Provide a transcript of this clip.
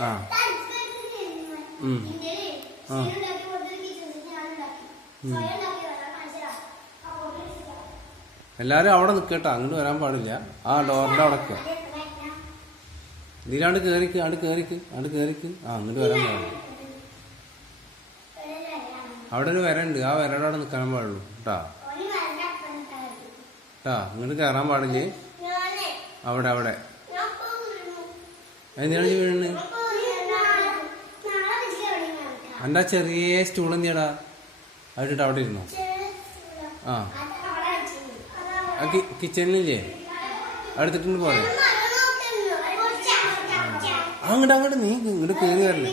ആ ആ എല്ലാരും അവിടെ നിക്കട്ടോ, അങ്ങോട്ട് വരാൻ പാടില്ല. ആ ഡോറിന്റെ അവിടെ നിൽക്കുക. ഇതിലാണ്ട് കേറിക്ക്, അങ്ങോട്ട് കേറിക്ക്. ആ അങ്ങോട്ട് വരാൻ പാടില്ല. അവിടെ ഒരു വരണ്ട്, ആ വരയുടെ അവിടെ നിൽക്കാൻ പാടുള്ളൂ കേട്ടാ. ഇങ്ങോട്ട് കയറാൻ പാടില്ലേ. അവിടെ എന്തിനാണ് വീഴുന്നത്? എൻ്റെ ചെറിയ സ്റ്റൂൾ എന്തിയാടാ അതിട്ട് അവിടെ ഇരുന്നോ? ആ കിച്ചണിലില്ലേ അടുത്തിട്ടുണ്ട് പോലെ. അങ്ങോട്ട് നീ ഇങ്ങോട്ട് കയറി വരല്ലേ.